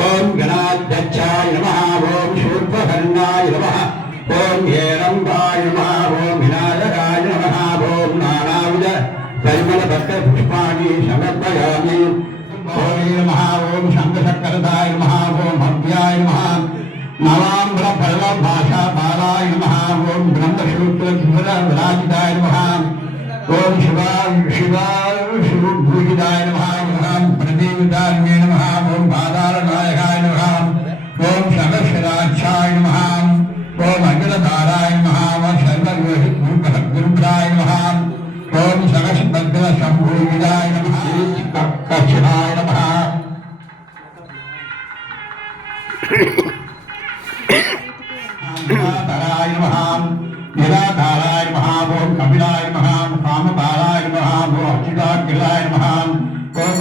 ओम गणाध्यक्षाय नमः ओम शूर्पकर्णाय नमः ओम हेरंबाय नमः ओम विनायकाय नमः ओम नानाविध परिमलभक्त पुष्पाणि समर्पयामि ओम नमः ओम शंखचक्रधाय नमः ओम भव्याय नमः नवाम्र पर्व भाषा बालाय नमः ओम ब्रह्मसूत्र विराजिताय नमः ओम शिवाय शिवभूषिताय नमः ओम प्रदेवताय नमः ओम बादारनायकाय नमः ओम सहस्राक्षाय नमः ओम अखिलधाराय नमः ओम सर्वगुरुभराय नमः ओम सहस्रभद्र शंभुविदाय नमः कक्षाय नमः निराधाराय नमः निराधाराय नमः ओम कपिलाय नमः कामकालाय नमः ओम अच्युताग्रहाय नमः ओम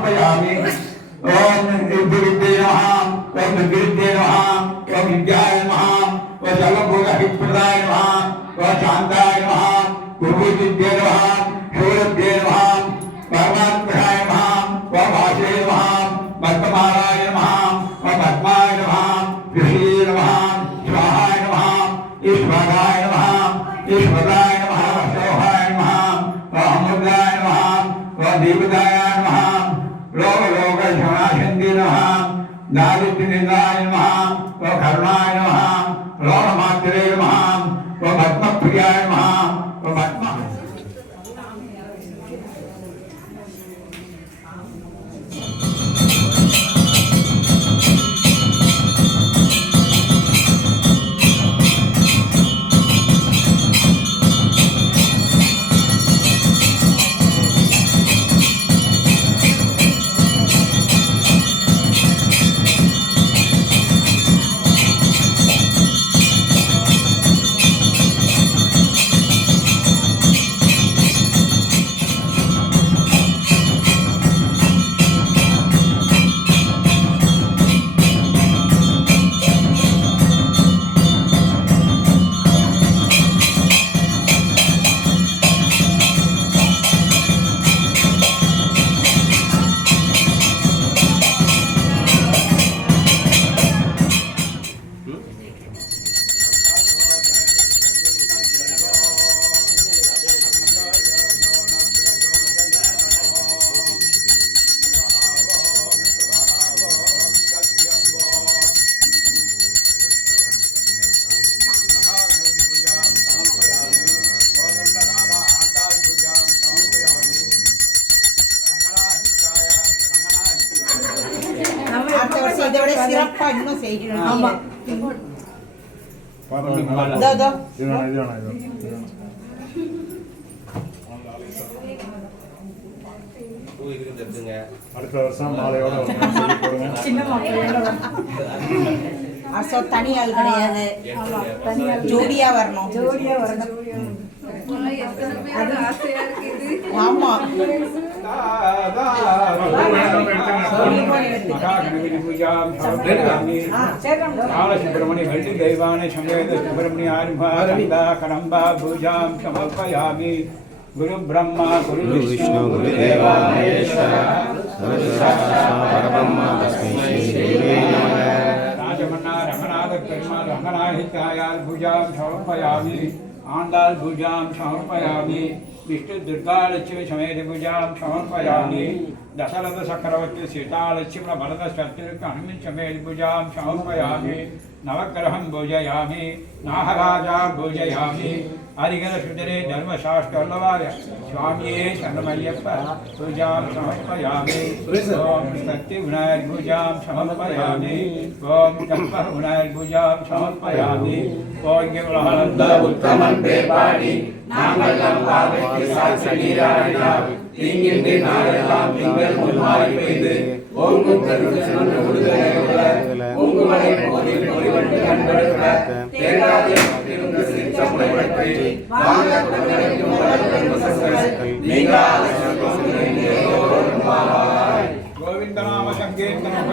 समर्पयामि ओम विद्ये नमः ओम विद्ये नमः ओम विद्याय नमः ओम सर्वभूतहितप्रदाय नमः ओम शान्ताय नमः गुरुविद्ये नमः शूरविद्ये नमः परमात्मनाय नमः ओम वासुदेवाय नमः पद्ममालाय नमः ओम पद्माय नमः ऋषिये नमः स्वाहाय नमः ईश्वराय नमः ईश्वराय नमः सोहाय नमः अमृताय नमः दीपदाय नमः लोक लोक शमनाशंति नमः दारिद्र्यनिदाय नमः करुणाय नमः लोकमात्रे नमः पद्मप्रियाय नमः पद्म அடுத்த வருஷம் இதை விட சிறப்பா இன்னும் செய்யணும். ஆமா இதோ, இதோ. அடுத்த வருஷம் மாலையோட அசோ தனியா கிடையாது, ஜோடியா வரணும். ஆமா सुब्रमण्य घटी दैवान समेत सुब्रमण्य आरंभा भुजां समर्पयामि गुरु ब्रह्मा गुरु विष्णु गुरुदेवा महेश्वर परब्रह्म तस्मै श्री गुरुवे नमः। राजमन्ना रमनाथ पेरुमाल रंगनाहिताय भुजां समर्पयामि आंडाल भुजां समर्पयामि विष्णु दुर्गा लक्ष्मी समेत भुजां समर्पयामि दशरथ चक्रवर्ती सीता लक्ष्मण भरत शत्रुघ्न हनुमन् समेत भुजां समर्पयामि नवग्रहं पूजयामि नाहराजा पूजयामि हरिहर सुंदरे धर्मशास्त्रवल्लभाय स्वामिये शरणमय्यप्प पूजां समर्पयामि ओम शक्ति विनायक पूजां समर्पयामि ओम चक्र विनायक पूजां समर्पयामि ओम केवलानंद उत्तमं देवाणि नामल्लं पावति सासनीराणा தீங்கின்றி நாளெல்லாம் திங்கள் முன்மாறி பெய்து ஓங்கும் கருணை உடுதலை ஓங்குமலை போதில் பொறிவண்டு கண்படுத்த தேங்காதே திருந்த சிற்றமுறை பற்றி வாங்க கொண்டடைக்கும் வளர்ந்த வசஸ்கள் நீங்காத கோவிந்த நாம சங்கீர்த்தனம்